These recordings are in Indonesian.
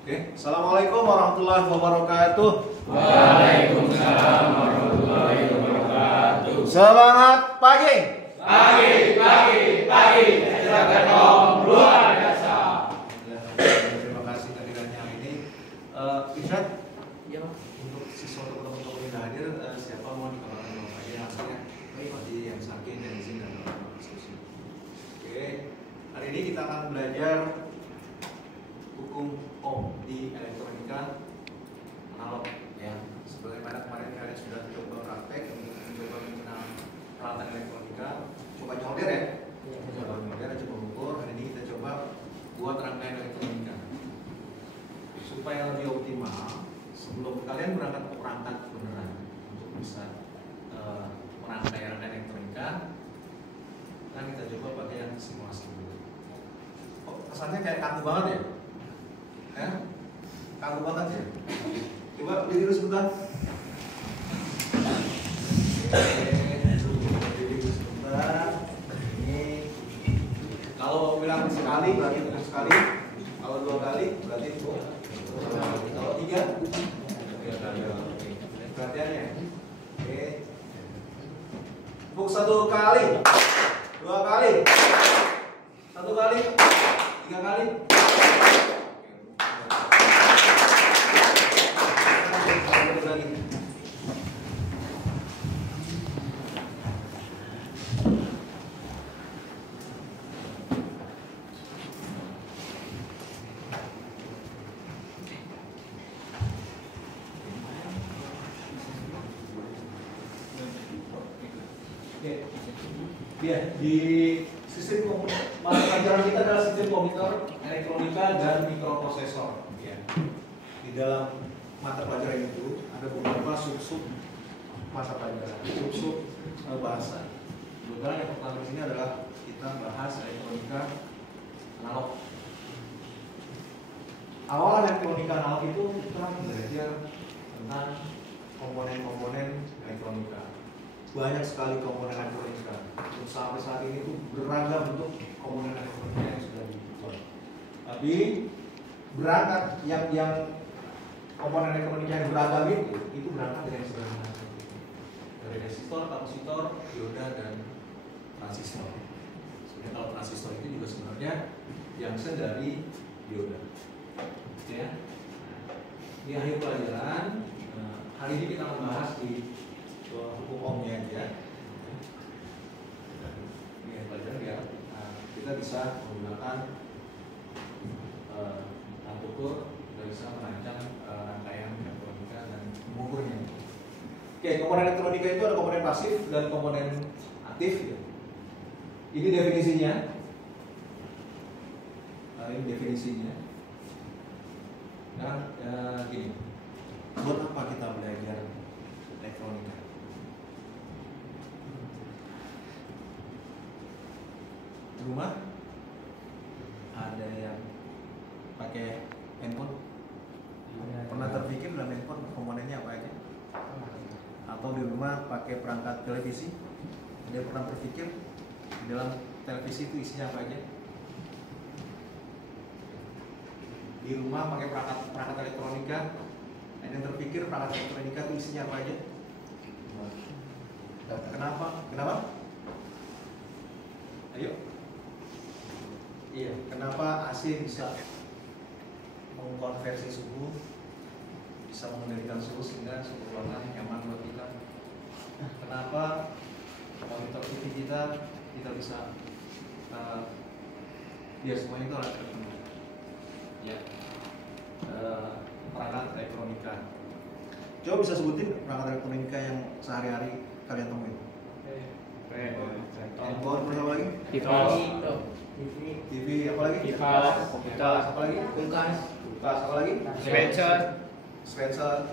Oke, Assalamualaikum warahmatullahi wabarakatuh. Waalaikumsalam warahmatullahi wabarakatuh. Semangat pagi. Pagi. Silakan Om, luar biasa. Terima kasih kehadirannya hari ini. Irsyad, ya, untuk siswa teman-teman yang hadir, siapa mau dikenalkan nama aja hasilnya? Bagi yang sakit dan izin dan seterusnya. Oke, hari ini kita akan belajar hukum Ohm di elektronika analog, ya. Sebagaimana kemarin kalian sudah coba praktek untuk mencoba mengenal peralatan elektronika, coba nyolder ya. Coba nyolder, coba ukur. Hari ini kita coba buat rangkaian elektronika supaya lebih optimal. Sebelum kalian berangkat ke perangkat beneran untuk bisa merangkai rangkaian elektronika, nah kita coba pakai yang simulasi dulu. Oh, kesannya kayak kaku banget ya? Kaku banget ya? Coba berdiri dulu sebentar. Berdiri dulu sebentar. Ini kalau bilang sekali berarti untuk sekali. Kalau 2 kali berarti untuk. Kalau 3 kali. Perhatiannya. Oke. Untuk 1 kali, 2 kali, 1 kali, 3 kali. Ya, di sistem mata pelajaran kita adalah sistem komputer, elektronika, dan mikroprosesor. Ya. Di dalam mata pelajaran itu ada beberapa sub-sub mata pelajaran, sub-sub bahasa. Kebetulan yang pertama di sini adalah kita bahas elektronika analog. Awal elektronika analog itu kita belajar tentang komponen-komponen elektronika. Banyak sekali komponen elektronika. Sampai saat ini tuh beragam bentuk komponen elektronika yang sudah dibuat. Tapi berangkat yang komponen elektronika yang beragam itu berangkat dari yang sederhana. Dari resistor, kapasitor, dioda, dan transistor. Sebenarnya kalau transistor itu juga sebenarnya junction dari dioda. Oke ya. Di akhir pelajaran hari ini kita akan membahas di hukum Ohmnya aja. Ini pelajaran biar kita bisa menggunakan alat ukur, kita bisa merancang rangkaian elektronika dan mengukurnya. Oke, komponen elektronika itu ada komponen pasif dan komponen aktif. Ya. Ini definisinya. Ini definisinya. Nah, gini. Buat apa kita belajar elektronika? Di rumah ada yang pakai handphone? Pernah terpikir dalam handphone komponennya apa aja? Atau di rumah pakai perangkat televisi? Ada pernah terpikir di dalam televisi itu isinya apa aja? Di rumah pakai perangkat elektronika? Ada yang terpikir perangkat elektronika itu isinya apa aja? Kenapa? Ayo. Iya, kenapa AC bisa mengkonversi suhu, bisa mengendalikan suhu sehingga suhu ruangan nyaman buat kita? Kenapa monitor TV kita bisa ya semuanya itu alat elektronika. Ya, perangkat elektronika. Coba bisa sebutin perangkat elektronika yang sehari-hari kalian temuin. Handphone, terus apa lagi? TV apa lagi? Komputer apa lagi? Kulkas apa lagi? Dispenser,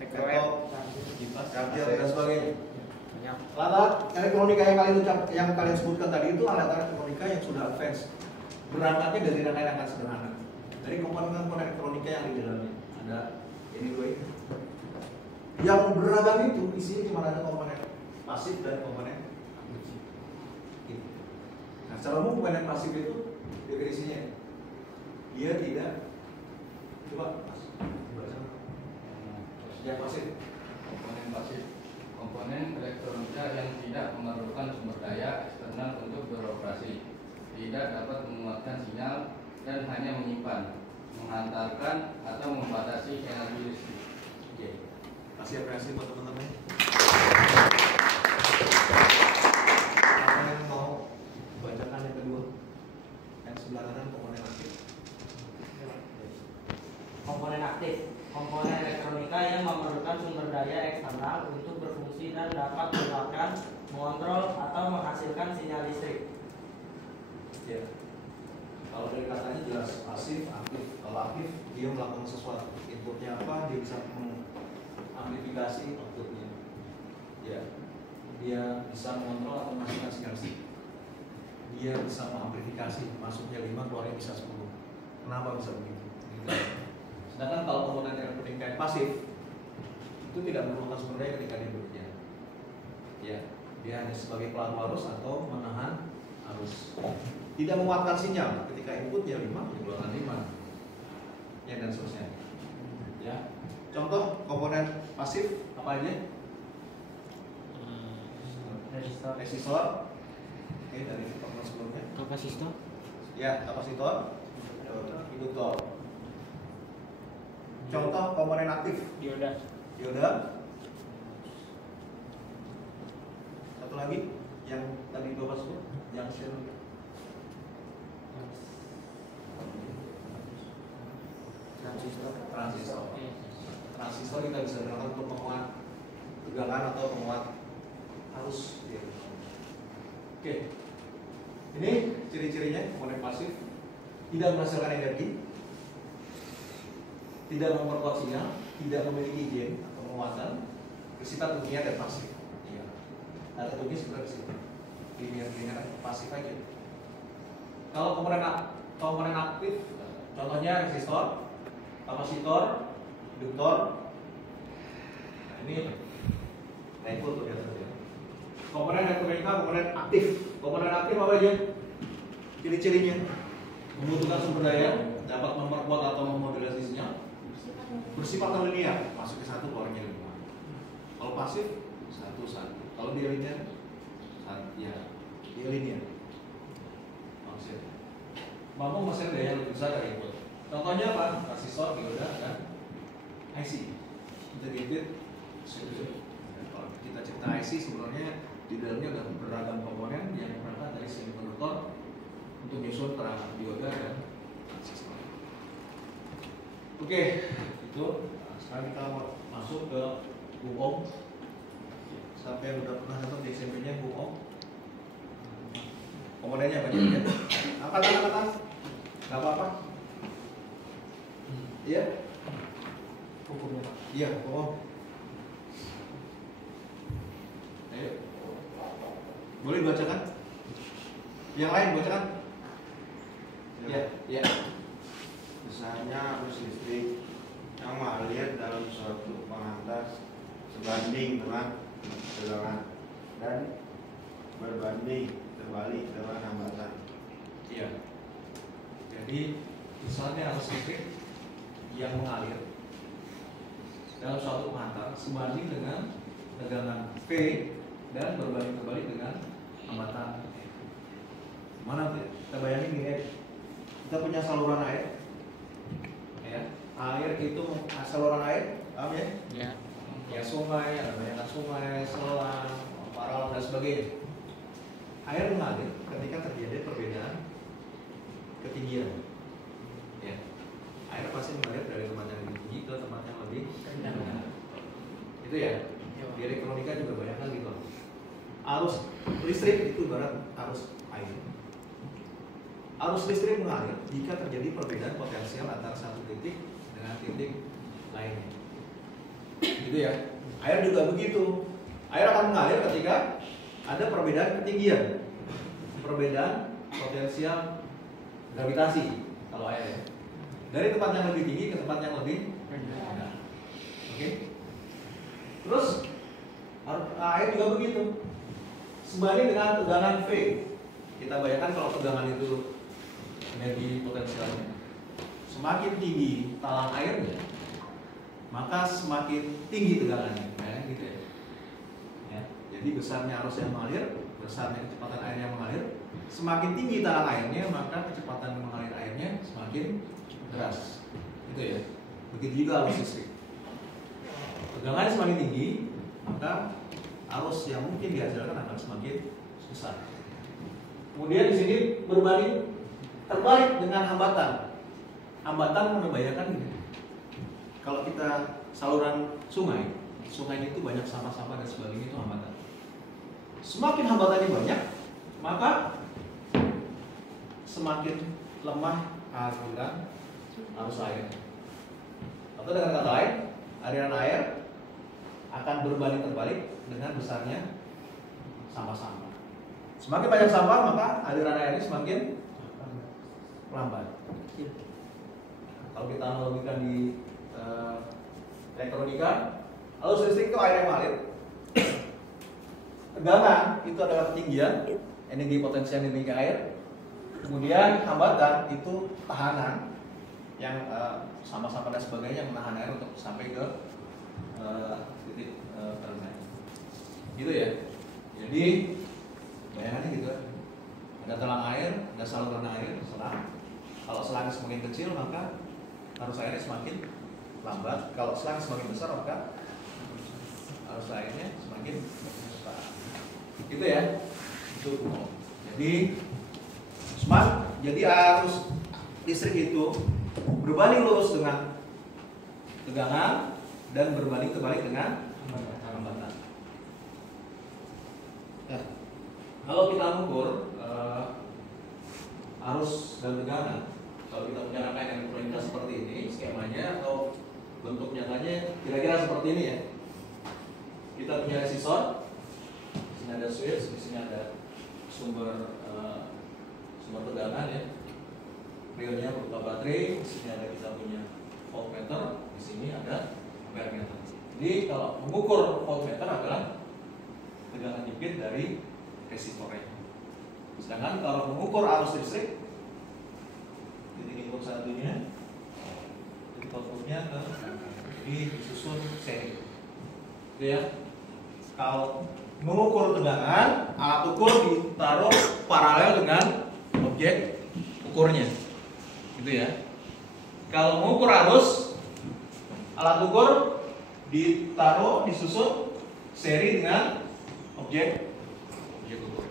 laptop, charger dan sebagainya. Alat elektronika yang kalian sebutkan tadi itu alat elektronika yang sudah advance. Berangkatnya dari rangkaian sederhana. Dari komponen-komponen elektronika yang di dalamnya ada ini dua ini. Yang beragam itu isinya cuma ada komponen pasif dan komponen aktif. Nah, secara umum komponen pasif itu definisinya dia tidak Coba Mas, dibaca. Ya pasif. Komponen pasif. Komponen elektronika yang tidak memerlukan sumber daya eksternal untuk beroperasi, tidak dapat menguatkan sinyal dan hanya menyimpan, menghantarkan atau membatasi energi listrik. Oke. Kasih apresiasi buat teman-teman. Apa yang mau bacakan yang kedua? Yang sebelah kanan komponen aktif. Komponen aktif, komponen elektronika yang memerlukan sumber daya eksternal untuk berfungsi dan dapat mengeluarkan, mengontrol, atau menghasilkan sinyal listrik. Ya. Kalau dari katanya jelas pasif, aktif. Kalau aktif dia melakukan sesuatu. Inputnya apa? Dia bisa mengamplifikasi outputnya. Ya. Dia bisa mengontrol atau menghasilkan sinyal listrik. Dia bisa mengamplifikasi. Masuknya 5, keluarnya bisa 10. Kenapa bisa begitu? Gitu. Sedangkan kalau komponen elektronika yang pasif itu tidak memerlukan sumber daya ketika dia bekerja. Ya, dia hanya sebagai pelaku arus atau menahan arus. Tidak menguatkan sinyal ketika inputnya 5, dikeluarkan 5. Ya dan seterusnya. Ya. Contoh komponen pasif apa aja? Resistor. Oke, dari komponen sebelumnya. Kapasitor. Ya, kapasitor. Induktor. Contoh komponen aktif. Dioda. Dioda. Satu lagi yang tadi Bapak sebut, junction. Transistor. Transistor kita bisa gunakan untuk penguat tegangan atau penguat arus. Oke. Ini ciri-cirinya komponen pasif, tidak menghasilkan energi, tidak memperkuat sinyal, tidak memiliki gain atau penguatan, bersifat linear dan pasif. Iya. Nah, tentunya sebenarnya sih linear pasif aja. Kalau komponen aktif, contohnya resistor, kapasitor, induktor. Nah, ini naikul tuh di atas ya. Komponen elektronika, komponen aktif. Komponen aktif apa aja? Ciri-cirinya membutuhkan sumber daya, dapat memperkuat atau memodulasi sinyal, bersifat linear, masuk ke 1, keluarnya 5. Kalau pasif 1. Kalau dia linear, ya dia linear. Maksudnya mampu menghasilkan daya lebih besar dari input. Contohnya apa? Transistor, dioda, dan IC. Integrated circuit. Kalau kita cerita IC sebenarnya di dalamnya ada beragam komponen yang berangkat dari semikonduktor untuk menyusun perangkat dioda dan transistor. Oke, itu. Nah, sekarang kita masuk ke Bung Om. Sampai yang udah pernah nonton di SMP-nya Bung Om. Komponennya banyak ya. Angkat tangan atas. Gak apa-apa. Iya. Hukumnya Pak. Iya, Bung Om. Ayo. Boleh dibacakan? Yang lain bacakan? Iya, iya. Misalnya arus listrik yang mengalir dalam suatu pengantar sebanding dengan tegangan dan berbanding terbalik dengan hambatan. Iya. Jadi misalnya arus listrik yang mengalir dalam suatu pengantar sebanding dengan tegangan V dan berbanding terbalik dengan hambatan. Mana tuh? Kita bayangin gini ya. Kita punya saluran air. Ya, air itu saluran air, paham ya? Ya. Ya sungai, ada banyak sungai, selang, paralon dan sebagainya. Air mengalir ketika terjadi perbedaan ketinggian. Ya. Air pasti mengalir dari tempat yang lebih tinggi ke tempat yang lebih rendah. Itu ya. Di elektronika juga banyak kan gitu. Arus listrik itu ibarat arus air. Arus listrik mengalir jika terjadi perbedaan potensial antara satu titik dengan titik lainnya. Gitu ya. Air juga begitu. Air akan mengalir ketika ada perbedaan ketinggian, perbedaan potensial gravitasi kalau air ya. Dari tempat yang lebih tinggi ke tempat yang lebih rendah. Oke. Terus air juga begitu. Sebanding dengan tegangan V. Kita bayangkan kalau tegangan itu energi potensialnya semakin tinggi talang airnya, maka semakin tinggi tegangannya, gitu ya. Ya, jadi besarnya arus yang mengalir, besarnya kecepatan air yang mengalir, semakin tinggi talang airnya, maka kecepatan mengalir airnya semakin deras, gitu ya. Begitu juga arus listrik. Tegangannya semakin tinggi, maka arus yang mungkin dihasilkan akan semakin besar. Kemudian di sini terbalik dengan hambatan. Hambatan membahayakan gitu. Kalau kita saluran sungai itu banyak sampah-sampah dan sebagainya, itu hambatan. Semakin hambatannya banyak, maka semakin lemah aliran arus air. Atau dengan kata lain, aliran air akan berbanding terbalik dengan besarnya sampah-sampah. Semakin banyak sampah, maka aliran airnya semakin lambat. Kalau kita analogikan di elektronika, arus listrik itu air yang mengalir. Tegangan itu adalah ketinggian, energi potensial energi air. Kemudian hambatan itu tahanan yang sampah-sampah dan sebagainya yang menahan air untuk sampai ke titik terendah. Gitu ya. Jadi bayangannya gitu. Ada talang air, ada saluran air, selang. Kalau selangnya semakin kecil, maka arus airnya semakin lambat. Kalau selang semakin besar, maka arus airnya semakin besar. Gitu ya. Itu umum. Jadi smart. Jadi arus listrik itu berbanding lurus dengan tegangan dan berbanding terbalik dengan hambatan. Nah, kalau kita mengukur arus dan tegangan, kalau kita punya rangkaian elektronika seperti ini skemanya atau bentuk nyatanya kira-kira seperti ini ya. Kita punya resistor, di sini ada switch, di sini ada sumber tegangan ya. Realnya berupa baterai, di sini ada kita punya voltmeter, di sini ada ampere meter. Jadi kalau mengukur voltmeter adalah tegangan jepit dari resistornya. Sedangkan kalau mengukur arus listrik, titik input satunya, titik outputnya ke disusun seri. Gitu ya. Kalau mengukur tegangan, alat ukur ditaruh paralel dengan objek ukurnya. Gitu ya. Kalau mengukur arus, alat ukur disusun seri dengan objek ukur.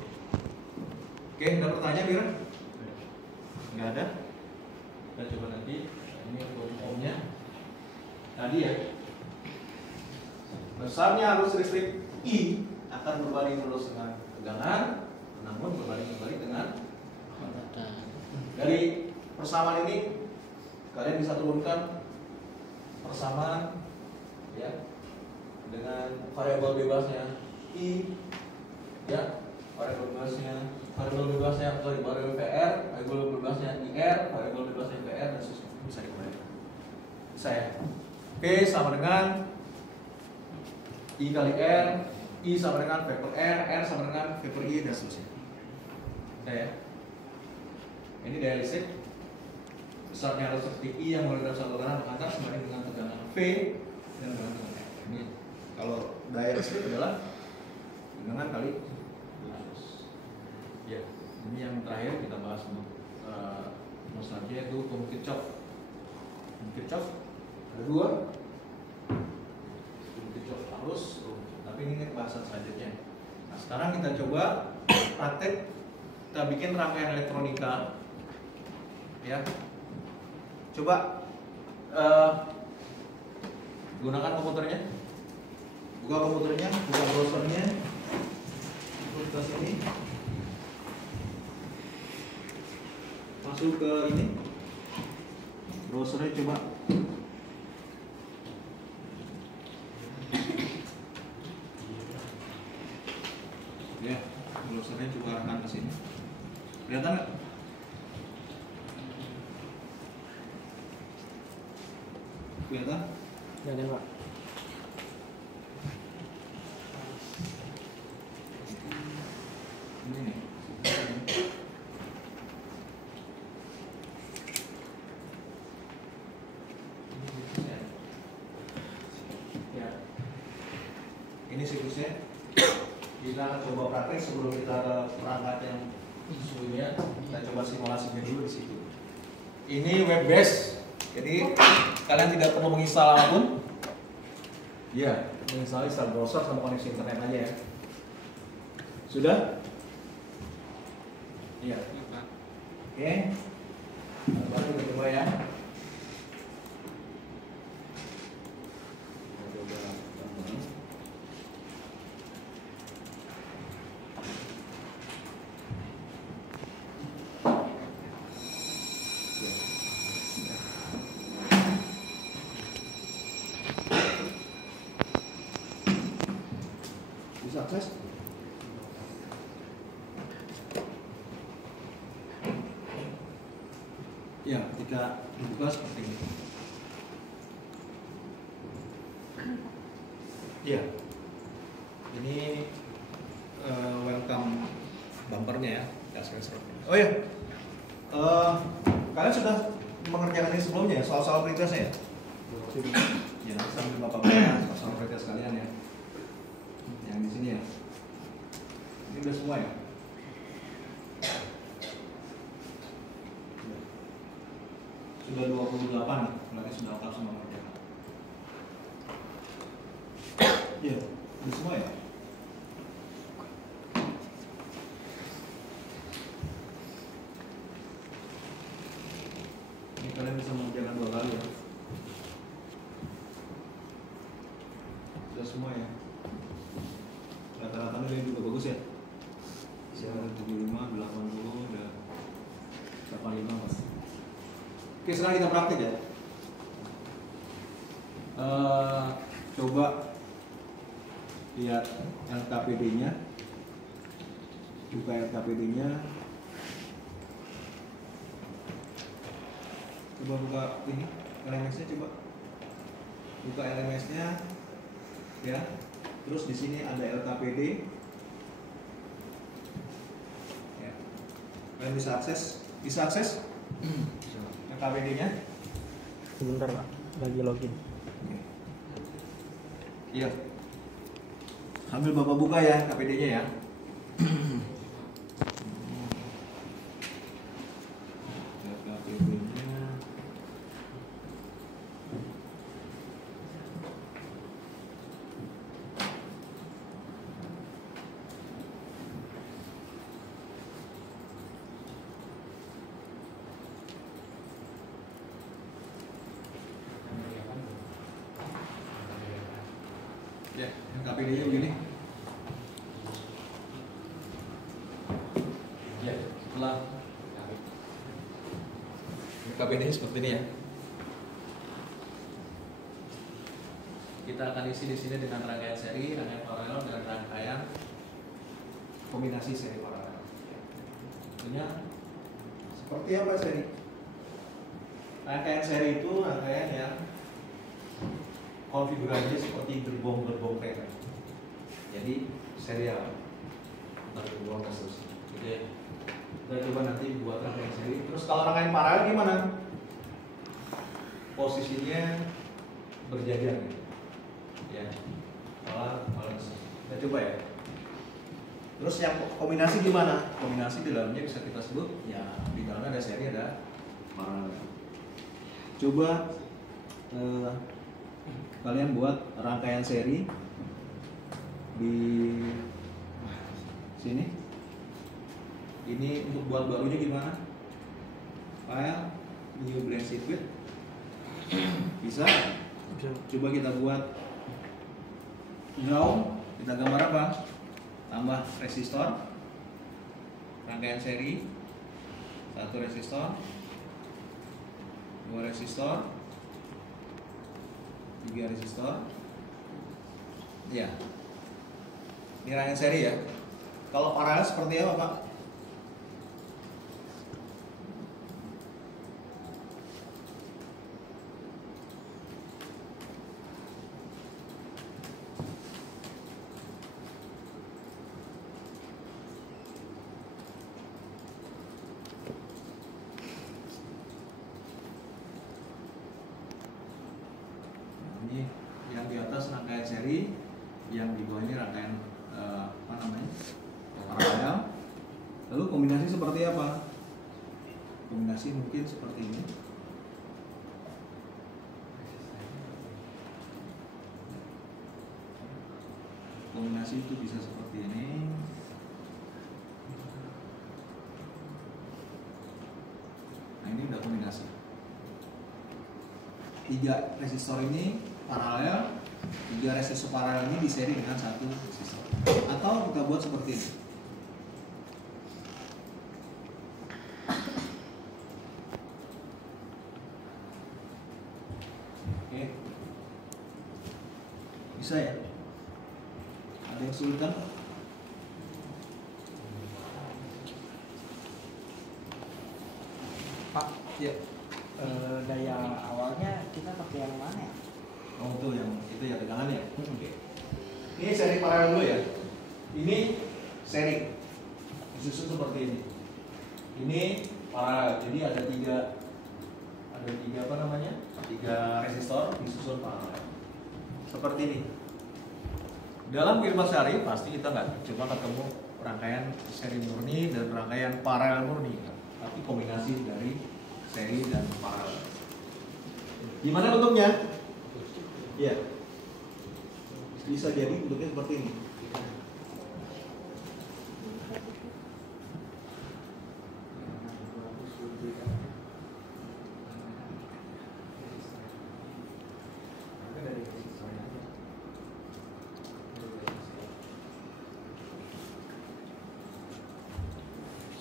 Oke, ada pertanyaan Bira? Enggak ada? Kita coba nanti. Ini umumnya. Tadi ya. Besarnya arus listrik I akan berbanding lurus dengan tegangan, namun berbanding terbalik dengan hambatan. Dari persamaan ini kalian bisa turunkan persamaan ya dengan variabel bebasnya I ya, variabel bebasnya variabel PR, variabel bebasnya IR, variabel bebasnya PR dan seterusnya bisa dikembalikan. Bisa ya. P sama dengan I kali R, I sama dengan vektor R sama dengan vektor I dan seterusnya. Bisa ya. Ini daya listrik. Besarnya arus listrik I yang mengalir dalam satu saluran mengantar sebanding dengan tegangan V dan dengan tegangan R. Ini kalau daya listrik adalah tegangan kali arus. Ya, ini yang terakhir kita bahas untuk selanjutnya itu hukum Kirchhoff. Kirchhoff ada dua. Hukum Kirchhoff arus, tapi ini bahasan selanjutnya. Nah, sekarang kita coba praktek. Kita bikin rangkaian elektronika. Ya, coba gunakan komputernya, buka komputernya, buka browsernya, ke sini, masuk ke ini, browsernya coba. Ya, browsernya coba arahkan ke sini. Kelihatan nggak? Kelihatan? Kelihatan Pak. Ini nih. Ini siklusnya. Kita akan coba praktek sebelum kita ke perangkat yang sesungguhnya. Kita coba simulasinya dulu di situ. Ini web base, jadi kalian tidak perlu menginstal apapun. Ya, menginstal browser sama koneksi internet aja ya. Sudah? Iya. Oke. Baru kita coba ya. Bisa akses? Ya, ketika dibuka seperti ini. Ya, ini welcome bumpernya ya. Oh ya, kalian sudah mengerjakan ini sebelumnya ya, soal-soal pretest ya? Ya, sambil bapak bahas soal pretest kalian ya. Yang di sini ya. Ini udah semua ya? Sudah 28 nih, berarti sudah lengkap semua kerjaan. Iya, udah semua ya? Ini kalian bisa mengerjakan 2 kali ya? Sudah semua ya? Rata-ratanya ini juga bagus ya? Bisa 75, 80, udah 85 mas. Oke, sekarang kita praktik ya. Coba lihat LKPD-nya, buka LKPD-nya, coba buka ini LMS-nya, coba buka LMS-nya, ya. Terus di sini ada LKPD, ya. Kalian bisa akses LKPD-nya. Sebentar Pak, lagi login. Iya. Sambil Bapak buka ya KPD-nya ya. KPD-nya. Ya, KPD-nya begini. Ya, setelah KPD-nya seperti ini ya. Kita akan isi di sini dengan rangkaian seri, rangkaian paralel, dan rangkaian kombinasi seri paralel. Tentunya seperti apa seri? Rangkaian seri itu rangkaian yang konfigurasinya seperti gerbong-gerbong kereta. Jadi serial, bukan gerbong kasus. Jadi kita coba nanti buat rangkaian seri. Terus kalau rangkaian paralel gimana? Posisinya berjajar gitu. Ya, malah kita coba ya. Terus yang kombinasi gimana? Kombinasi di dalamnya bisa kita sebut ya, di dalamnya ada seri, ada paralel. Coba kalian buat rangkaian seri di sini. Ini untuk buat barunya gimana? File, new blank circuit. Bisa? Coba kita buat ground. Kita gambar apa? Tambah resistor. Rangkaian seri. 1 resistor, 2 resistor, 3 resistor. Ya. Ini rangkaian seri ya. Kalau paralel seperti apa, Pak? Ini yang di atas rangkaian seri, yang di bawah ini rangkaian paralel. Lalu kombinasi seperti apa? Kombinasi mungkin seperti ini. Kombinasi itu bisa seperti ini. Nah, ini udah kombinasi. 3 resistor ini paralel, 3 resistor paralel ini diseri dengan 1 resistor. Atau kita buat seperti ini. Oke. Bisa ya? Ada yang kesulitan? Pak, Ya. daya awalnya kita pakai yang mana ya? Oh tuh yang itu ya tegangannya. Oke. Ini seri paralel dulu ya. Ini seri disusun seperti ini. Ini paralel. Jadi ada tiga apa namanya? 3 resistor disusun paralel. Seperti ini. Dalam kehidupan sehari pasti kita nggak cuma ketemu rangkaian seri murni dan rangkaian paralel murni, tapi kombinasi dari seri dan paralel. Gimana bentuknya? Ya, bisa jadi bentuknya seperti ini.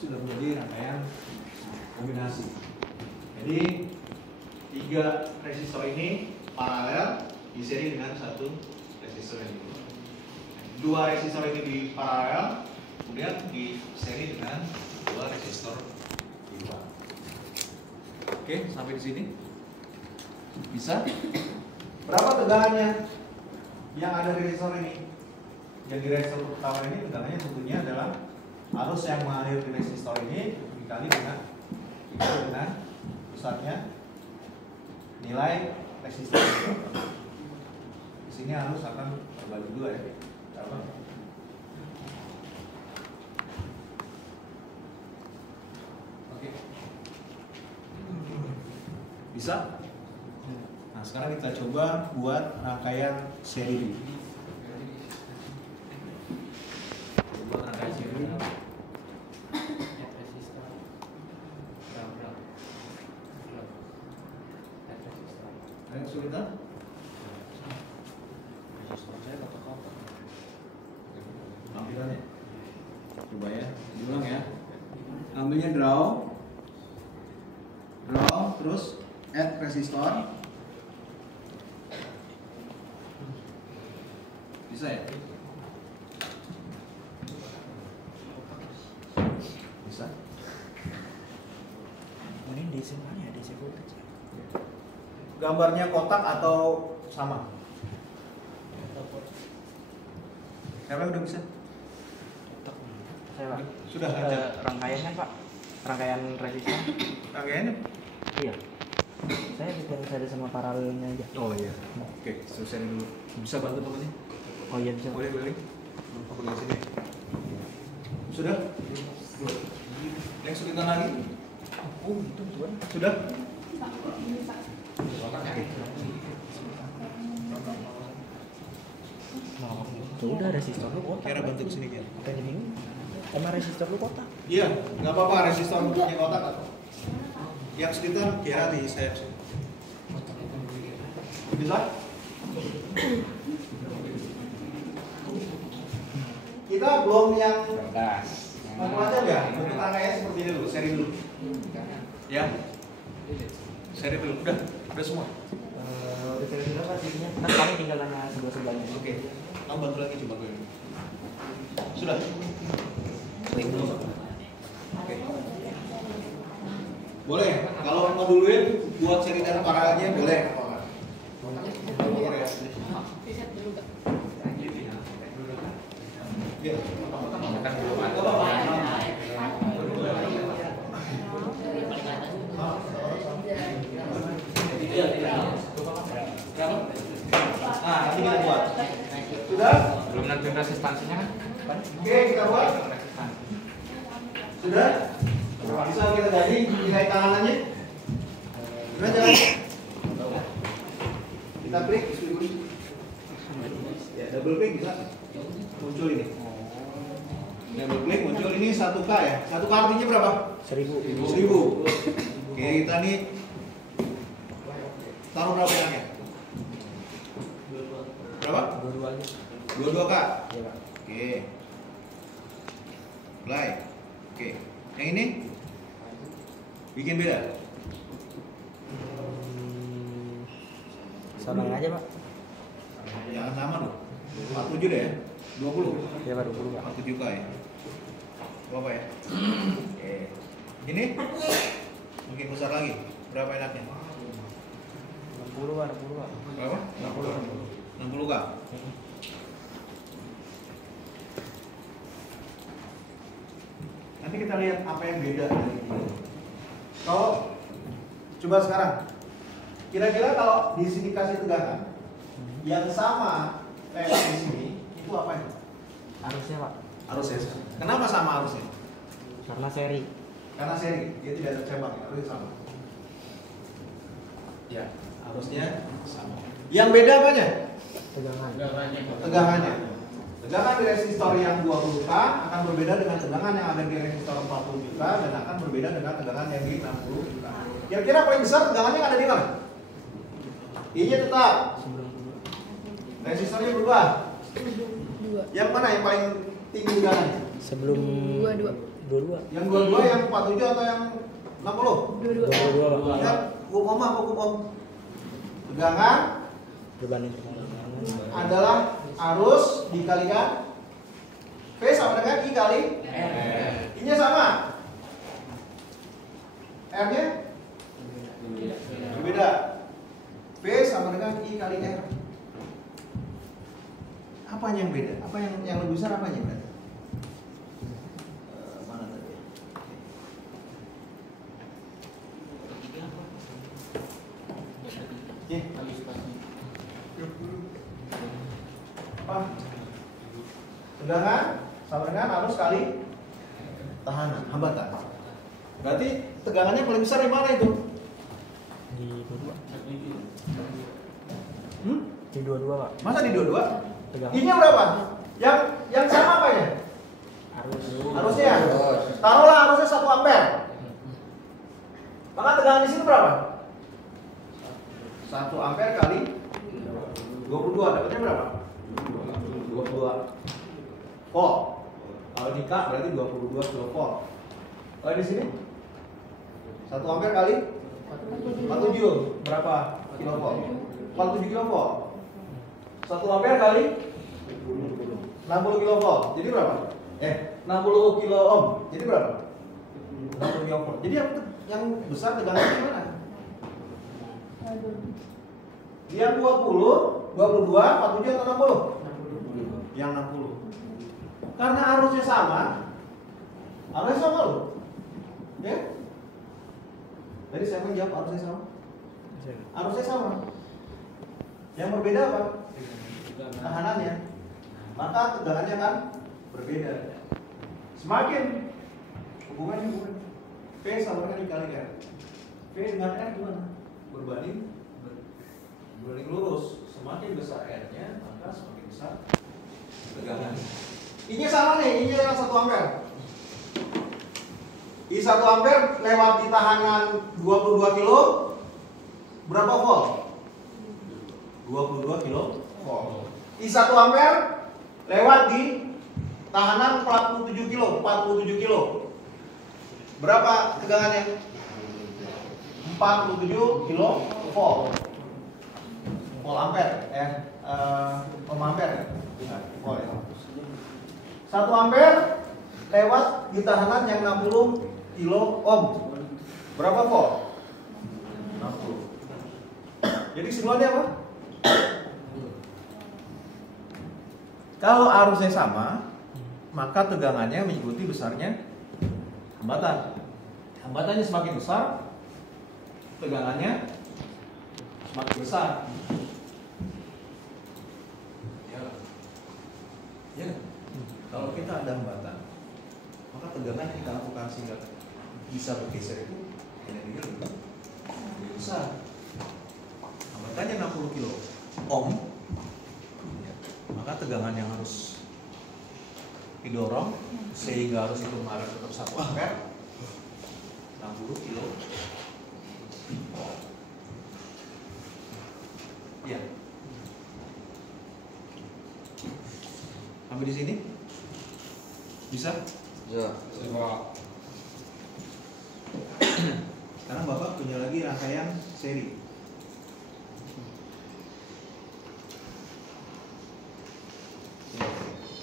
Sudah menjadi rangkaian kombinasi. Jadi 3 resistor ini paralel diseri dengan 1 resistor ini. 2 resistor ini di paralel, kemudian diseri dengan 2 resistor di luar. Oke, sampai di sini bisa. Berapa tegangannya yang ada di resistor ini? Yang di resistor pertama ini tegangannya tentunya adalah arus yang mengalir di resistor ini dikali dengan pusatnya nilai resistor itu. Di sini arus akan terbagi 2 ya. Berapa? Oke. Bisa? Nah, sekarang kita coba buat rangkaian seri. Buat rangkaian seri. Ada yang kesulitan? Resistor saya kotak-kotak. Tampilannya. Coba ya, diulang ya. Ambilnya draw, terus add resistor. Bisa ya? Bisa. Ini DC mana ya? DC voltage. Gambarnya kotak atau sama? Siapa udah bisa? Saya Pak. Sudah aja. Rangkaiannya Pak. Rangkaian resistor. Rangkaiannya? Iya. Saya bikin seri sama paralelnya aja. Oh iya. Oke, selesai dulu. Bisa bantu temennya? Oh iya bisa. Boleh keliling? Aku lihat sini. Sudah? Yang kesulitan lagi? Oh itu tuan. Sudah? Udah resistor lu kotak. Kira bentuk sini kan? Kayak gini. Sama resistor lu kotak. Iya, nggak apa-apa resistor bentuknya kotak atau yang kesulitan kira di saya. Bisa? Kita belum yang mau belajar ya? Bentuk rangkaian seperti ini dulu, seri dulu. Ya, seri dulu. Udah semua. Udah seri dulu Pak sirinya. Kan kami tinggal nanya sebelah-sebelahnya. Oke, kamu bantu lagi coba gue. Sudah. Oke. Boleh. Kalau mau duluin buat seri dan paralelnya boleh. Iya. Nah, nanti kita buat. Sudah. Sudah? Belum nentuin resistansinya kan? Oke, kita buat. Resistansi. Sudah? Bisa kita ganti nilai tahanannya? Sudah jalan? Kita klik, ya double klik bisa muncul ini. Double klik muncul ini 1K ya. 1K artinya berapa? 1000. Oke, kita nih taruh berapa yang? Berapa? 22K. Iya, Pak. Oke. Play. Oke. Yang ini bikin beda. Samain aja, Pak. Jangan sama dong. 47 deh ya. 20. Iya, Pak, 20, Pak. 47K ya. Berapa ya? Oke. Ini mungkin besar lagi. Berapa enaknya? 60, Pak, 60, Pak. Berapa? 60K. Nanti kita lihat apa yang beda dari ini. Kalau coba sekarang, kira-kira kalau di sini kasih tegangan yang sama lewat di sini, itu apa itu? Arusnya, Pak. Arusnya. Kenapa sama arusnya? Karena seri. Karena seri, dia tidak tercebak, arusnya sama. Ya, arusnya sama. Yang beda apanya? Tegangan. Tegangannya. Tegangan di resistor yang 20K akan berbeda dengan tegangan yang ada di resistor 40K dan akan berbeda dengan tegangan yang di 60K. Kira-kira paling besar tegangannya yang ada di mana? I-nya tetap. Resistornya berubah. Yang mana yang paling tinggi tegangannya? Sebelum 22. Yang 22 yang 47 atau yang 60? 22, Pak. Ya, hukum ohm apa hukum ohm? Tegangan Berbanding tegangan. adalah arus dikalikan V sama dengan I kali R. I-nya sama. R-nya berbeda. V sama dengan I kali R. Apanya yang beda? Apa yang lebih besar apanya yang beda? Mana tadi? Apa? Tegangan sama dengan arus kali tahanan, hambatan. Berarti tegangannya paling besar di mana itu? Di 22. Hmm? Di 22, Pak. Masa di 22? Tegangan. Ini berapa? Yang sama apanya? Arusnya. Taruhlah arusnya 1 ampere. Maka tegangan di sini berapa? 1 ampere kali 22, dapatnya berapa? 22 volt. Kalau di K berarti 22 kilovolt. Kalau di sini 1 ampere kali 47 berapa kilovolt? 47 kilovolt. 1 ampere kali 60 kilovolt. Jadi berapa? 60 kilo ohm. Jadi berapa? 60 kilovolt. Jadi yang besar tegangannya di mana? Yang 20, 22, 47 atau 60? Yang 60. Karena arusnya sama. Arusnya sama loh. Ya? Tadi saya menjawab arusnya sama. Arusnya sama. Yang berbeda apa? Tahanannya. Maka tegangannya kan berbeda. Semakin hubungannya bukan V sama dengan I kali R. V dengan R gimana? Berbanding lurus. Semakin besar R-nya, maka semakin besar tegangan. I-nya sama nih, I-nya yang 1 ampere. I 1 ampere lewat di tahanan 22 kilo berapa volt? 22 kilo volt. I 1 ampere lewat di tahanan 47 kilo. Berapa tegangannya? 47 kilo volt. Volt ampere, ohm ampere. Volt ya. 1 ampere lewat di tahanan yang 60 kilo ohm. Berapa volt? 60. Jadi kesimpulannya apa? Kalau arusnya sama, maka tegangannya mengikuti besarnya hambatan. Hambatannya semakin besar, tegangannya semakin besar. ada hambatan, maka tegangan yang kita lakukan sehingga bisa bergeser itu energinya lebih besar. Hambatannya 60 kilo ohm, maka tegangan yang harus didorong sehingga harus itu mengalir tetap 1 ampere 60 kilo. Ya. Sampai di sini? Bisa? Ya. Sekarang Bapak punya lagi rangkaian seri.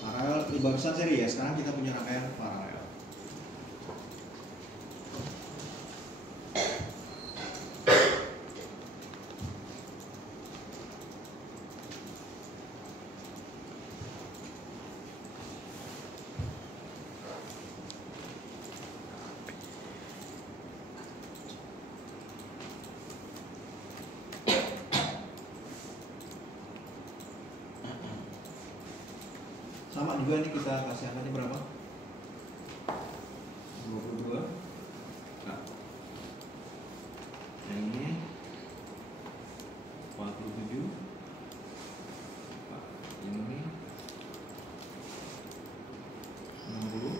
Paralel barusan seri ya, sekarang kita punya rangkaian paralel. Sama juga nih kita kasih angkanya berapa? 22. Nah. Yang ini 47. Nah, ini 60.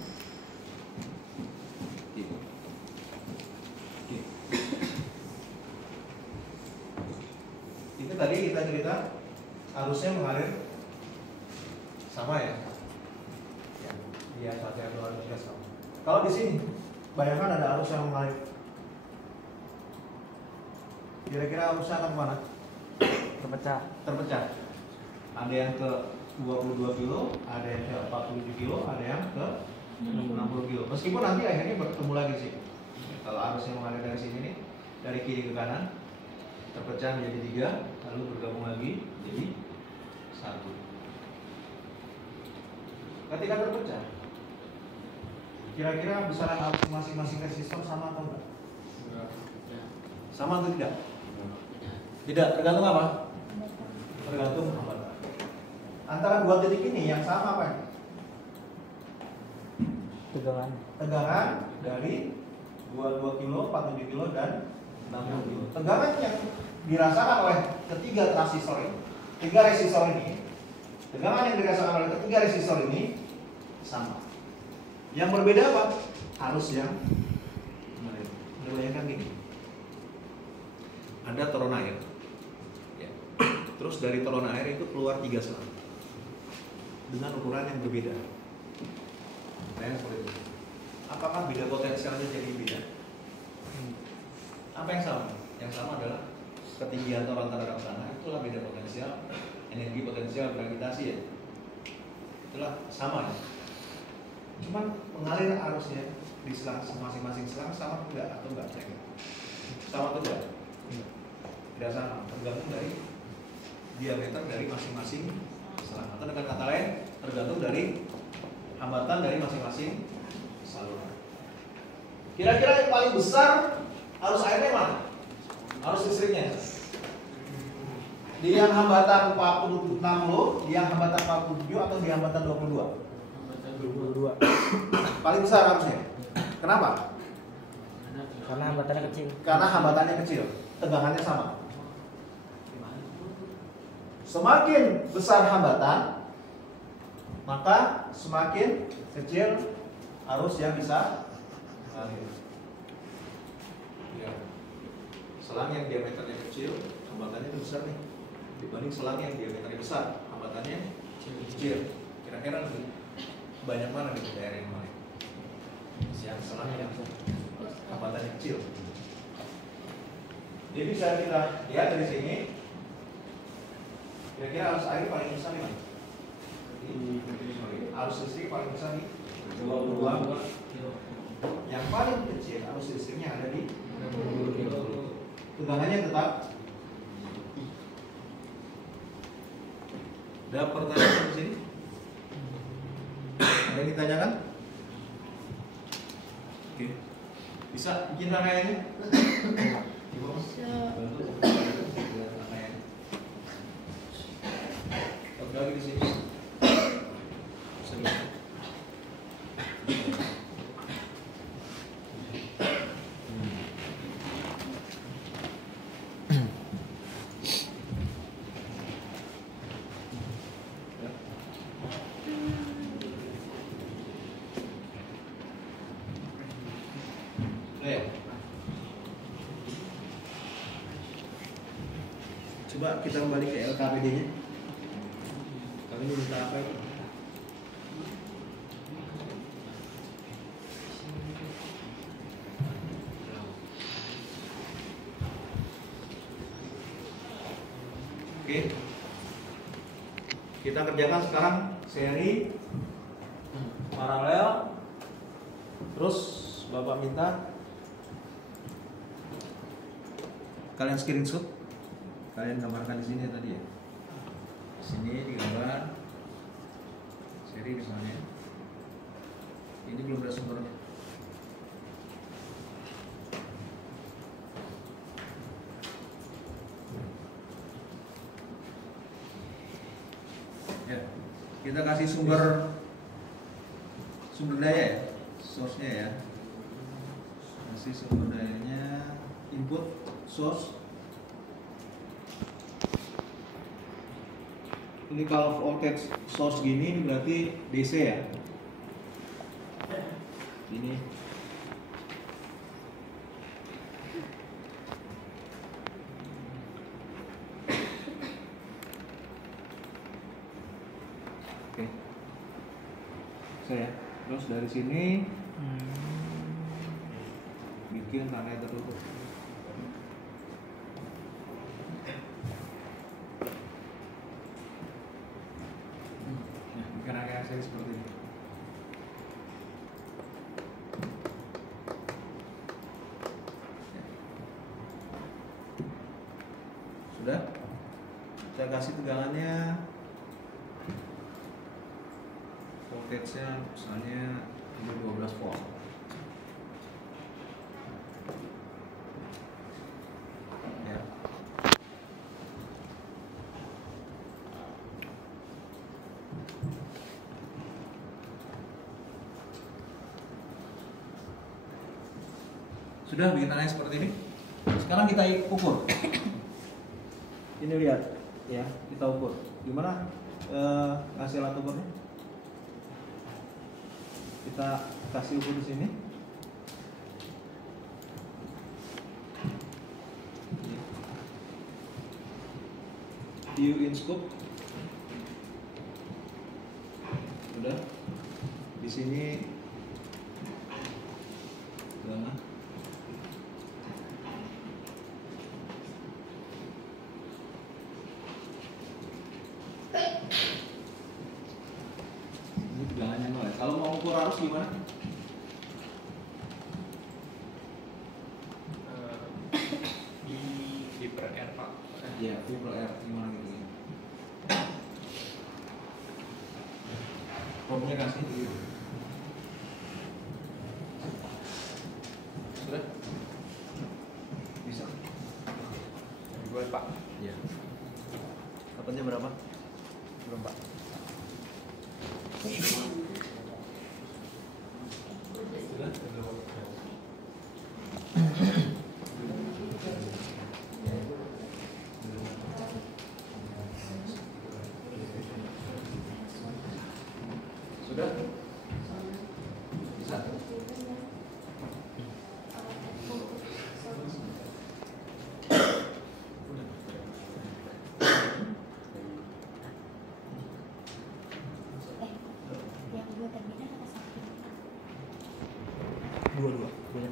Oke. Itu tadi kita cerita arusnya mengalir sama ya. Iya, satu yang dua arusnya sama. Kalau di sini, bayangkan ada arus yang mengalir. Kira-kira arusnya akan kemana? Terpecah. Terpecah. Ada yang ke 22 kilo, ada yang ke 47 kilo, ada yang ke 60 kilo. Meskipun nanti akhirnya bertemu lagi sih. Kalau arus yang mengalir dari sini nih, dari kiri ke kanan, terpecah menjadi 3, lalu bergabung lagi jadi 1. Ketika terpecah, kira-kira besaran arus masing-masing resistor sama atau enggak? Sama atau tidak? Tidak, tergantung apa? Tergantung hambatan. Antara dua titik ini yang sama apa? Tegangan. Tegangan dari 22 kilo, 47 kilo, dan 60 kilo. Tegangan yang dirasakan oleh ketiga transistor ini, 3 resistor ini, tegangan yang dirasakan oleh ketiga resistor ini sama. Yang berbeda apa? Arus yang mengalir. Anda bayangkan gini, ada toron air, ya. Terus dari toron air itu keluar 3 selang dengan ukuran yang berbeda. Bayangkan seperti itu. Apakah beda potensialnya jadi beda? Apa yang sama? Yang sama adalah ketinggian toron terhadap tanah, itulah beda potensial, energi potensial gravitasi ya. Itulah sama ya. Cuman mengalir arusnya di selang masing-masing selang sama enggak atau enggak? Sama atau enggak? Tidak sama, tergantung dari diameter dari masing-masing selang. Atau dengan kata lain, tergantung dari hambatan dari masing-masing saluran. Kira-kira yang paling besar arus airnya mana? Arus listriknya. Di yang hambatan 60, di yang hambatan 47 atau di hambatan 22? 22. Paling besar arusnya. Kenapa? Karena hambatannya kecil. Karena hambatannya kecil, tegangannya sama. Semakin besar hambatan, maka semakin kecil arus yang bisa mengalir. Ya. Selang yang diameternya kecil, hambatannya itu besar nih. Dibanding selang yang diameternya besar, hambatannya kecil. Kira-kira lebih banyak mana di daerah yang mana? Yang selang yang hambatannya kecil. Jadi bisa kita lihat dari sini. Kira-kira arus air paling besar di mana? Arus listrik paling besar di 22. Yang paling kecil arus listriknya ada di 60 kilo. Tegangannya tetap. Ada pertanyaan di sini? Ada yang ditanyakan? Oke. Bisa bikin rangkaiannya? Bisa. Bantu rangkaiannya. Lagi di sini. Coba kita kembali ke LKPD-nya. Kami minta apa itu? Oke. Kita kerjakan sekarang seri paralel. Terus Bapak minta kalian screenshot, kalian gambarkan di sini tadi ya. Di sini digambar seri misalnya. Ini belum ada sumbernya. Ya, kita kasih sumber daya ya, source-nya ya. Kasih sumber dayanya, input source. Ini kalau voltage source gini berarti DC ya. Ini oke. Saya terus dari sini bikin rangkaian tertutup. Nah, bikin rangkaian seri seperti ini. Sudah? Kita kasih tegangannya, voltage-nya misalnya 12 volt. Ya. Sudah bikin tanahnya seperti ini. Sekarang kita ukur. Ini lihat ya, kita ukur. Gimana ngasih alat ukurnya? Kita kasih ukur di sini. View in scope. Sudah. Di sini mana? Ini tegangannya 0 ya. Kalau mau ukur arus gimana? Di per R Pak. Ya, V per R gimana gitu ya. Formnya kasih gitu. Sudah? Bisa? Dibuat Pak. Iya. Kapannya berapa? Belum Pak. Sudah? Bisa? Yang dua terminal apa satu? Dua-dua. Banyak.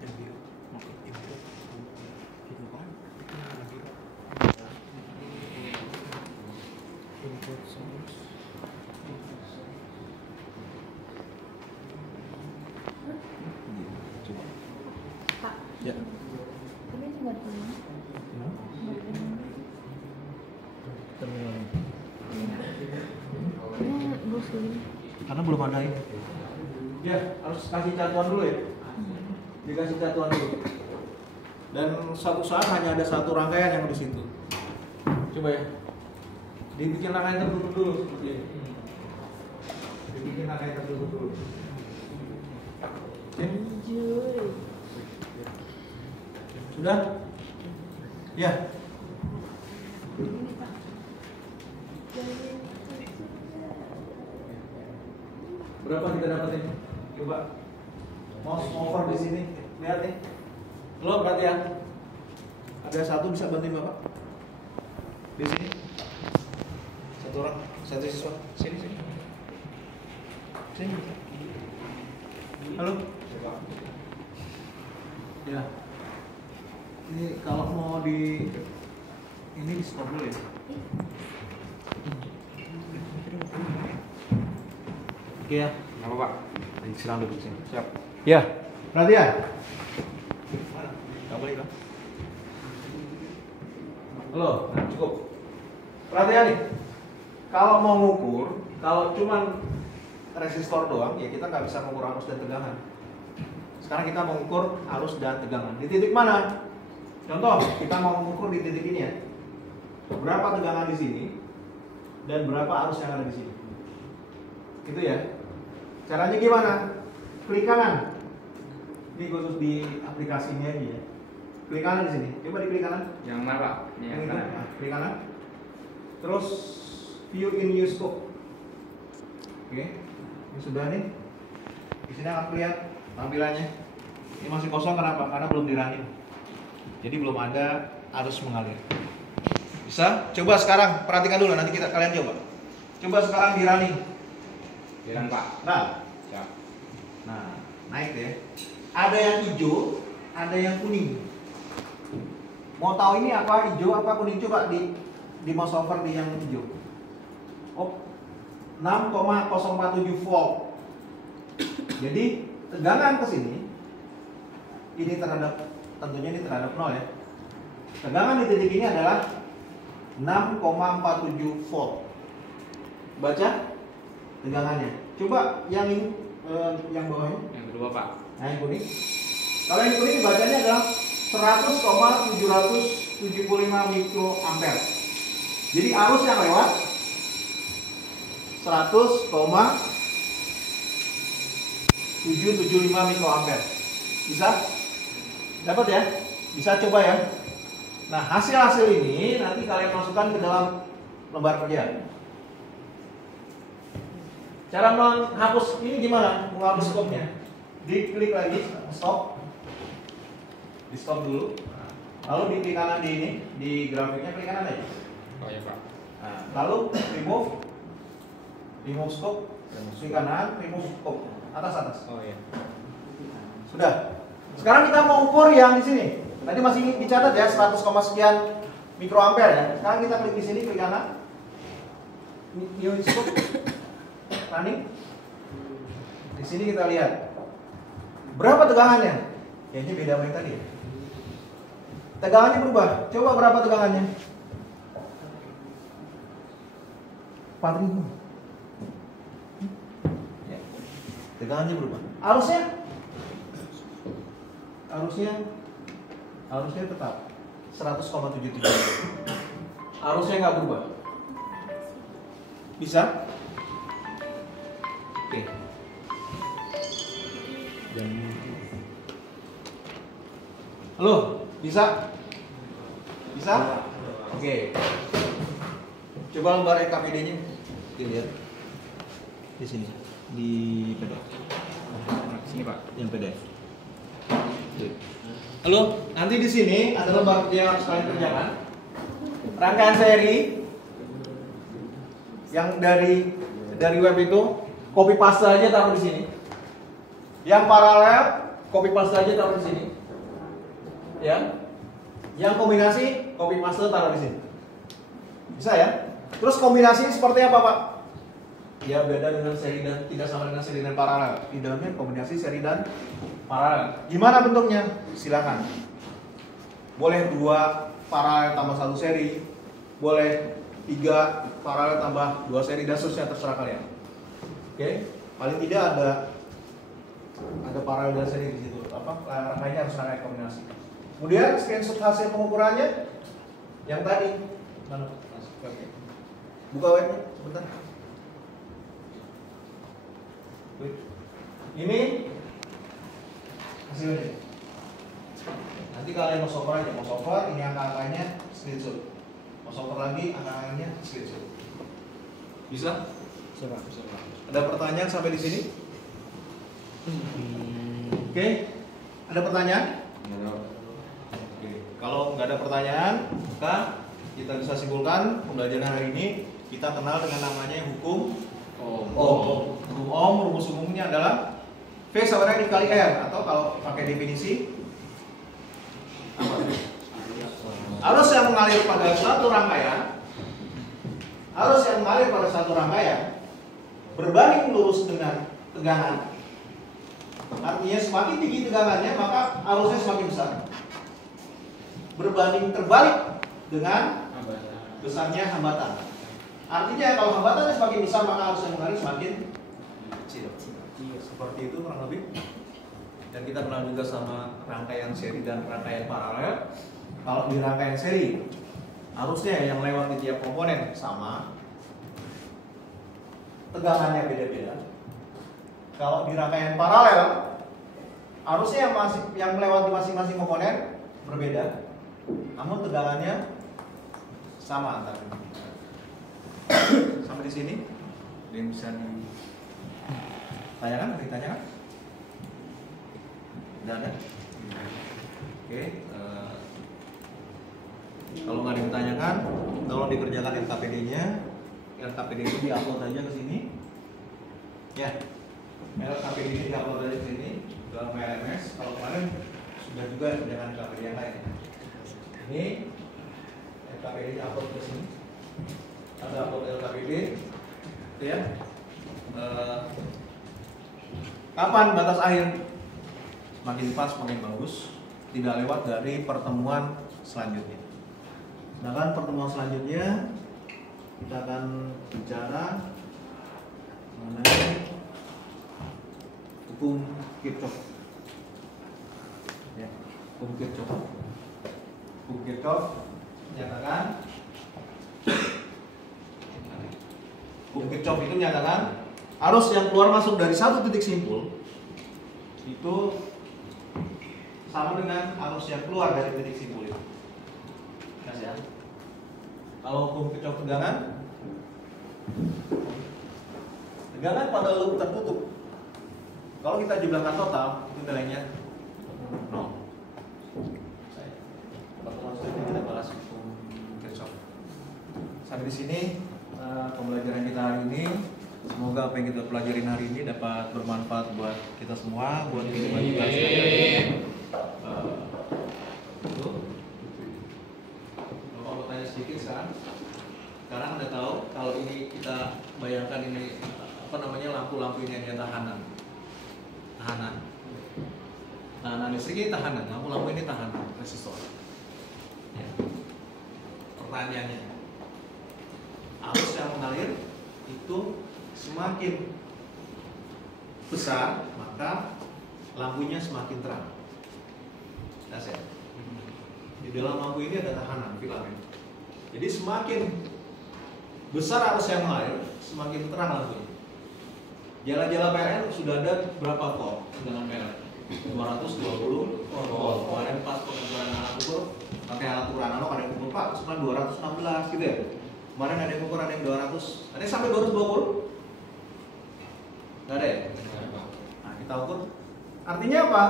Yang biru. Oke, yang biru. Biru kan? Input source. Coba. Pak, Ya. ini cuma di mana? Terminalnya. Ini bos ini. Karena belum ada ini. Ya, harus kasih catuan dulu ya. Dikasih catuan dulu. Dan suatu saat hanya ada satu rangkaian yang di situ. Coba ya. Dibikin rangkaian tertutup dulu seperti ini. Dibikin rangkaian tertutup dulu. Oke. Sudah? Ya. Berapa kita dapat ini? Coba. mouse over di sini. Lihat nih. Lo perhatian. Ada satu bisa bantuin Bapak. Di sini. Satu orang, satu siswa. Sini. Sini. Halo. Ya. Ini kalau mau di ini stop dulu ya. Oke ya. Apa Pak? Silakan duduk sini. Siap. Ya. Perhatian. Gak boleh kan? Halo, nah cukup. Perhatian nih. Kalau mau ngukur, kalau cuman resistor doang, ya kita nggak bisa mengukur arus dan tegangan. Sekarang kita mau mengukur arus dan tegangan. Di titik mana? Contoh, kita mau mengukur di titik ini ya. Berapa tegangan di sini dan berapa arus yang ada di sini. Gitu ya. Caranya gimana? Klik kanan. Ini khusus di aplikasinya ini ya. Klik kanan di sini. Coba diklik kanan. Yang mana Pak? Yang itu. Nah, klik kanan. Terus view in new scope. Oke. Ini sudah nih. Di sini akan lihat tampilannya. Ini masih kosong kenapa? Karena belum dirunning. Jadi belum ada arus mengalir. Bisa? Coba sekarang perhatikan dulu nanti kalian coba. Coba sekarang dirunning. Jalan Pak. Nah, Siap. nah, naik deh. Ada yang hijau, ada yang kuning. Mau tahu ini apa hijau apa kuning? Coba di mouse over di yang hijau. Oh, 6,047 volt. Jadi tegangan ke sini ini terhadap tentunya ini terhadap 0 ya. Tegangan di titik ini adalah 6,47 volt. Baca tegangannya. Coba yang ini yang bawahnya. Yang kedua Pak. Nah, yang kuning. Kalau yang kuning dibacanya adalah 100,775 mikroampere. Jadi arus yang lewat 100,775 mikroampere. Bisa? Dapat ya? Bisa coba ya. Nah, hasil-hasil ini nanti kalian masukkan ke dalam lembar kerja. Cara menghapus ini gimana? Menghapus stopnya. Diklik lagi, stop. Di stop dulu. Lalu di klik kanan di ini, di grafiknya klik kanan aja. Oh iya Pak. Nah, lalu remove scope, klik kanan, remove scope, atas. Oh iya. Sudah. Sekarang kita mau ukur yang di sini. Tadi masih dicatat ya 100, sekian mikroampere ya. Sekarang kita klik di sini, klik kanan. New scope. Running. Di sini kita lihat berapa tegangannya. Ya ini beda sama yang tadi ya. Tegangannya berubah. Coba berapa tegangannya? 4.000. Ya. Tegangannya berubah. Arusnya tetap 100,77. Arusnya nggak berubah. Bisa? Oke. Halo, bisa? Bisa? Oke. Coba lembar RKPD-nya dilihat di sini, di PDF. Sini Pak. Yang PDF. Halo, nanti di sini ada lembar kerja yang harus kalian kerjakan. Rangkaian seri yang dari web itu copy paste aja taruh di sini. Yang paralel copy paste aja taruh di sini. Ya. Yang kombinasi copy paste taruh di sini. Bisa ya? Terus kombinasi seperti apa, Pak? Ya beda dengan seri dan tidak sama dengan seri dan paralel. Di dalamnya kombinasi seri dan paralel. Gimana bentuknya? Silakan. Boleh 2 paralel tambah 1 seri, boleh 3 paralel tambah 2 seri dan seterusnya, terserah kalian. Oke, paling tidak ada paralel dan seri di situ. Rangkaiannya harus rangkaian kombinasi. Kemudian screenshot hasil pengukurannya yang tadi. Mana? Oke. Buka webnya sebentar. Ini hasilnya. Nanti kalian mau over aja, mau over ini angka-angkanya screenshot. Mau over lagi angka-angkanya screenshot. Bisa? Bisa Pak. Ada pertanyaan sampai di sini? Oke, ada pertanyaan? Oke, kalau nggak ada pertanyaan, maka kita bisa simpulkan pembelajaran hari ini kita kenal dengan namanya hukum Ohm. Hukum Ohm rumus umumnya adalah V sama dengan I kali R, atau kalau pakai definisi apa? Arus yang mengalir pada satu rangkaian, berbanding lurus dengan tegangan. Artinya semakin tinggi tegangannya maka arusnya semakin besar. Berbanding terbalik dengan besarnya hambatan. Artinya kalau hambatannya semakin besar maka arus yang mengalir semakin kecil. Seperti itu kurang lebih. Dan kita kenal juga sama rangkaian seri dan rangkaian paralel. Kalau di rangkaian seri arusnya yang lewat di tiap komponen sama, tegangannya beda-beda. Kalau di rangkaian paralel arusnya yang melewati masing-masing komponen berbeda, namun tegangannya sama antara. Sampai di sini, ada yang bisa ditanyakan? Tidak ada? Oke. Kalau nggak ditanyakan, tolong dikerjakan LKPD-nya. LKPD ini diupload aja ke sini. Ya. LKPD ini diupload aja ke sini dalam LMS. Kalau kemarin sudah juga dengan LKPD yang lain. Ini LKPD diupload ke sini. Ada upload LKPD, ya. Kapan batas akhir? Semakin pas, semakin bagus. Tidak lewat dari pertemuan selanjutnya. Sedangkan pertemuan selanjutnya kita akan bicara mengenai hukum Kirchhoff. Ya, hukum Kirchhoff. Hukum Kirchhoff menyatakan hukum Kirchhoff itu menyatakan arus yang keluar masuk dari satu titik simpul itu sama dengan arus yang keluar dari titik simpul itu. Ya. Kalau hukum Kirchhoff tegangan pada loop tertutup, kalau kita jumlahkan total itu nilainya 0. Pertemuan selanjutnya kita bahas hukum Kirchhoff. Sampai di sini pembelajaran kita hari ini. Semoga apa yang kita pelajarin hari ini dapat bermanfaat buat kita semua, buat kehidupan kita sehari-hari. Bapak mau tanya sedikit sekarang. Sekarang Anda tahu kalau ini kita bayangkan ini apa namanya lampu-lampu ini hanya tahanan. Tahanan listrik ini tahanan, lampu-lampu ini tahanan, resistor. Ya. Pertanyaannya, arus yang mengalir itu semakin besar maka lampunya semakin terang. That's it. Di dalam lampu ini ada tahanan filamen. Jadi semakin besar arus yang mengalir, semakin terang lampunya. Jala-jala PLN sudah ada berapa volt dengan PLN? 220 volt. Kemarin pas pengukuran alat ukur pakai alat ukur analog ada yang ukur Pak, sekarang 216 gitu ya. Kemarin ada yang ukur ada yang 200, ada yang sampai 220. Nggak ada ya? Nah, kita ukur. Artinya apa?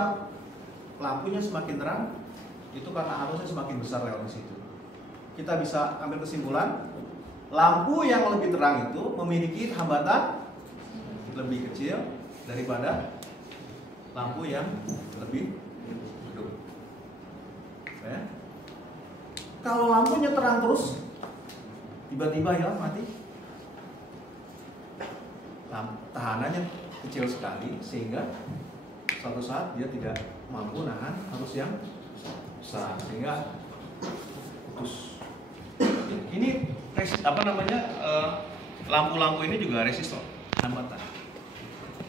Lampunya semakin terang, itu karena arusnya semakin besar lewat di situ. Kita bisa ambil kesimpulan, lampu yang lebih terang itu memiliki hambatan lebih kecil daripada lampu yang lebih redup. Ya. Kalau lampunya terang terus, tiba-tiba hilang mati. Tahanannya kecil sekali sehingga suatu saat dia tidak mampu nahan arus yang besar sehingga putus. Ini lampu-lampu ini juga resistor hambatan.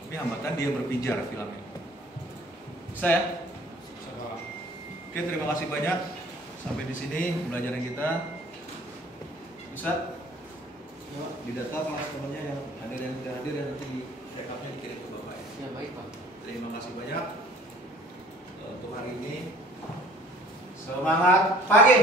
Tapi hambatan dia berpijar filamen. Bisa ya? Oke, terima kasih banyak. Sampai di sini pembelajaran kita. Bisa? Di data teman-temannya yang hadir dan tidak hadir dan nanti rekapnya dikirim ke Bapak ya. Ya baik Pak. Terima kasih banyak untuk hari ini. Semangat pagi.